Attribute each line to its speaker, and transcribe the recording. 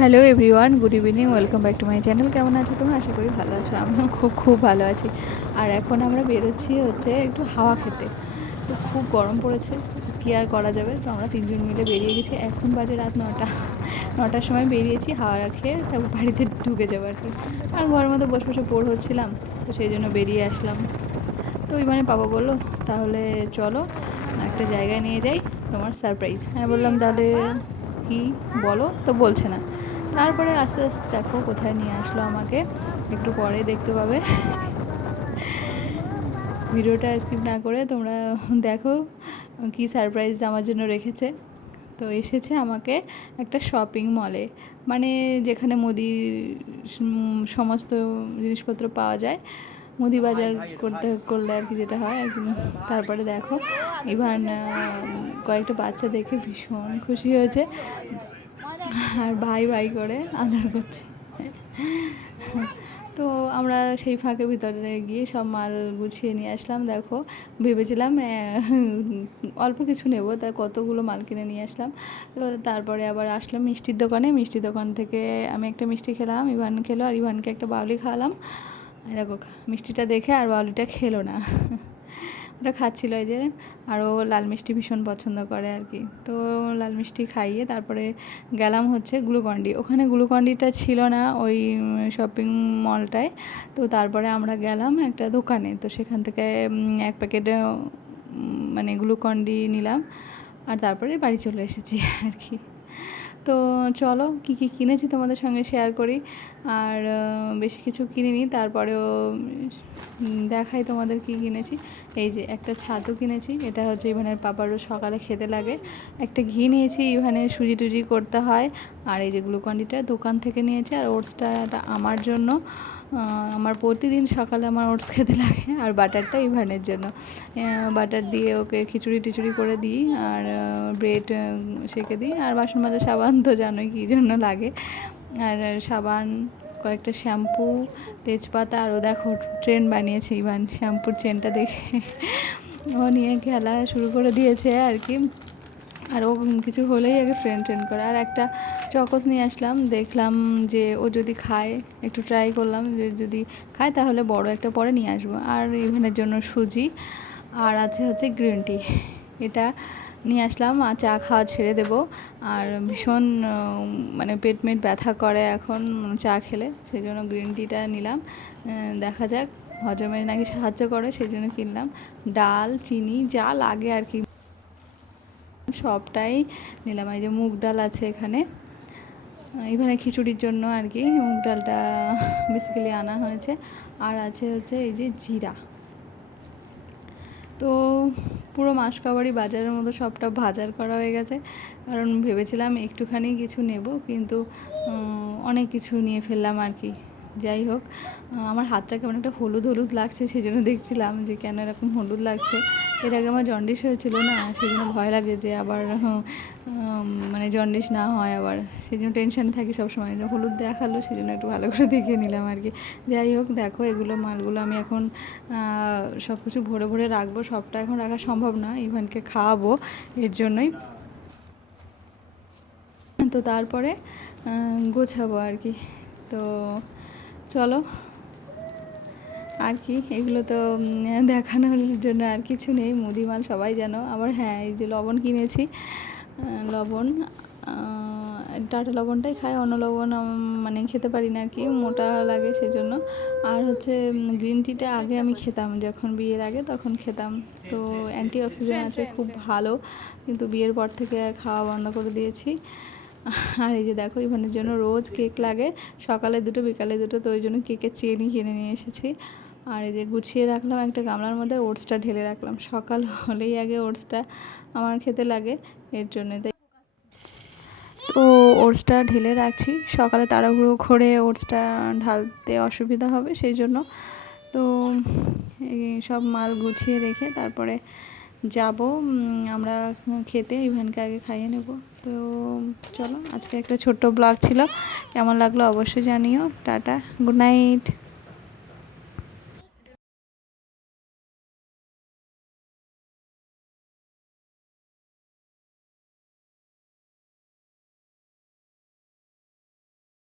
Speaker 1: Hello everyone, good evening, welcome back to my channel. কেমন আছো তোমরা? আশা করি ভালো আছো, আমিও খুব খুব ভালো আছি। আর এখন আমরা বেরোচ্ছি হচ্ছে একটু হাওয়া খেতে। তো খুব গরম পড়েছে, কী আর করা যাবে? তো আমরা তিনজন মিলে বেরিয়ে গেছি। এখন বাজে রাত নটা। নটার সময় বেরিয়েছি, হাওয়া খেয়ে তারপর বাড়িতে ঢুকে যাব আর কি। আর ঘরের মধ্যে বসে বসে বোর হচ্ছিলাম, তো সেই জন্য বেরিয়ে আসলাম। তো ওই মানে বাবা বলল, তাহলে চলো, একটা জায়গায় নিয়ে যাই, তোমার সারপ্রাইজ আমি বললাম, তাহলে কী বলো? তো বলছে না। তারপরে আস্তে আস্তে দেখো কোথায় নিয়ে আসলো আমাকে। একটু পরে দেখতে পাবে। ভিডিওটা স্কিপ না করে তোমরা দেখো কি সারপ্রাইজ আমার জন্য রেখেছে। তো এসেছে আমাকে একটা শপিং মলে মানে যেখানে মুদি সমস্ত জিনিসপত্র পাওয়া যায়। মুদি বাজার করতে, করলে আর কি যেটা হয় আর তারপরে দেখো ইভান কয়েকটা বাচ্চা দেখে ভীষণ খুশি হয়েছে। আর ভাই ভাই করে আদর করছে। তো আমরা সেই ফাঁকে ভিতরে গিয়ে সব মাল গুছিয়ে নিয়ে আসলাম। দেখো, ভেবেছিলাম অল্প কিছু নেব, তা কতগুলো মাল কিনে নিয়ে আসলাম। তো তারপরে আবার আসলাম মিষ্টির দোকানে। মিষ্টির দোকান থেকে আমি একটা মিষ্টি খেলাম, ইভান খেলো আর ইভানকে একটা বাউলি খাওয়ালাম। দেখো, মিষ্টিটা দেখে আর বাউলিটা খেলো না। ওটা খাচ্ছিল এই যে, আর ও লাল মিষ্টি ভীষণ পছন্দ করে আর কি। তো লাল মিষ্টি খাইয়ে তারপরে গেলাম হচ্ছে গ্লুকন্ডি। ওখানে গ্লুকন্ডিটা ছিল না ওই শপিং মলটায়। তো তারপরে আমরা গেলাম একটা দোকানে। তো সেখান থেকে এক প্যাকেট মানে গ্লুকন্ডি নিলাম। আর তারপরে বাড়ি চলে এসেছি আর কি। তো চলো, কী কী কিনেছি তোমাদের সঙ্গে শেয়ার করি। আর বেশি কিছু কিনিনি। তারপরেও দেখাই তোমাদের কি কিনেছি। এই যে একটা ছাতু কিনেছি, এটা হচ্ছে ইভানের পাপারও সকালে খেতে লাগে। একটা ঘি নিয়েছি ইভানে সুজি টুজি করতে হয়। আর এই যে গ্লুকন্ডিটা দোকান থেকে নিয়েছি, আর ওটসটা আমার জন্য। আমার প্রতিদিন সকালে আমার ওটস খেতে লাগে, আর বাটারটা ইভানের জন্য। বাটার দিয়ে ওকে খিচুড়ি টিচুড়ি করে দিই, আর ব্রেড সেকে দিই। আর বাসন মাজা সাবান তো জানোই কী জন্য লাগে। আর সাবান কয়েকটা শ্যাম্পু, তেজপাতা আরও দেখো ট্রেন বানিয়েছে ইভান, শ্যাম্পুর চেনটা দেখে। ও নিয়ে খেলা শুরু করে দিয়েছে আর কি। আর ও কিছু হলেই আগে ফ্রেন্ড ট্রেন্ড করে। আর একটা চকস নিয়ে আসলাম, দেখলাম যে ও যদি খায়, একটু ট্রাই করলাম যে যদি খায় তাহলে বড় একটা পরে নিয়ে আসব। আর ইভেনের জন্য সুজি, আর আছে হচ্ছে গ্রিন টি এটা নিয়ে আসলাম আর চা খাওয়া ছেড়ে দেব। আর ভীষণ মানে পেট মেট ব্যথা করে এখন চা খেলে সেই জন্য গ্রিন টিটা নিলাম। দেখা যাক হজমে নাকি সাহায্য করে সেই জন্য কিনলাম। ডাল, চিনি, যা লাগে আর কি। সবটাই নিলাম, এই যে মুগ ডাল আছে এখানে। এখানে খিচুড়ির জন্য আর কি, মুগ ডালটা বেসিক্যালি আনা হয়েছে। আর আছে হচ্ছে এই যে জিরা। তো পুরো মাসকাবারি বাজারের মতো সবটা বাজার করা হয়ে গেছে। কারণ ভেবেছিলাম একটুখানি কিছু নেব, কিন্তু অনেক কিছু নিয়ে ফেললাম আর কি। যাই হোক আমার হাতটা কেমন একটা হলুদ হলুদ লাগছে সেই জন্য দেখছিলাম যে কেন এরকম হলুদ লাগছে। এর আগে আমার জন্ডিস হয়েছিল না সেই জন্য ভয় লাগে যে আবার মানে জন্ডিস না হয় আবার। সেই জন্য টেনশানে থাকি সবসময় হলুদ দেখাল সেই জন্য একটু ভালো করে দেখিয়ে নিলাম আর কি। যাই হোক, দেখো এগুলো মালগুলো আমি এখন সব কিছু ভরে ভরে রাখব, সবটা এখন রাখা সম্ভব না, ইভানকে খাওয়াবো, এর জন্যই। তো তারপরে গোছাবো আর কি। তো চলো। আর কি, এগুলো তো দেখানোর জন্য আর কিছু নেই মুদিমাল সবাই জানো। আবার হ্যাঁ এই যে লবণ কিনেছি লবণ টাটা লবণটাই খাই, অন্য লবণ মানে খেতে পারি না আর কি, মোটা লাগে সেজন্য। আর হচ্ছে গ্রিন টিটা আগে আমি খেতাম, যখন বিয়ের আগে তখন খেতাম। তো অ্যান্টি অক্সিডেন্ট আছে, খুব ভালো, কিন্তু বিয়ের পর থেকে খাওয়া বন্ধ করে দিয়েছি। আর এই যে দেখো, ইভানের জন্য রোজ কেক লাগে। সকালে দুটো, বিকালে দুটো, তো ওই জন্য কেকের চেনই কিনে নিয়ে এসেছি। আর এই যে গুছিয়ে রাখলাম একটা গামলার মধ্যে, ওটসটা ঢেলে রাখলাম। সকাল হলেই আগে ওটসটা আমার খেতে লাগে, এর জন্য তাই। তো ওটসটা ঢেলে রাখছি। সকালে তাড়াহুড়ো করে ওটসটা ঢালতে অসুবিধা হবে, সেই জন্য। তো সব মাল গুছিয়ে রেখে তারপরে যাব আমরা খেতে, ইভেনকে আগে খাইয়ে নেব। তো চলো, আজকে একটা ছোট্ট ব্লগ ছিল। কেমন লাগল অবশ্যই জানিও। Tata, good night.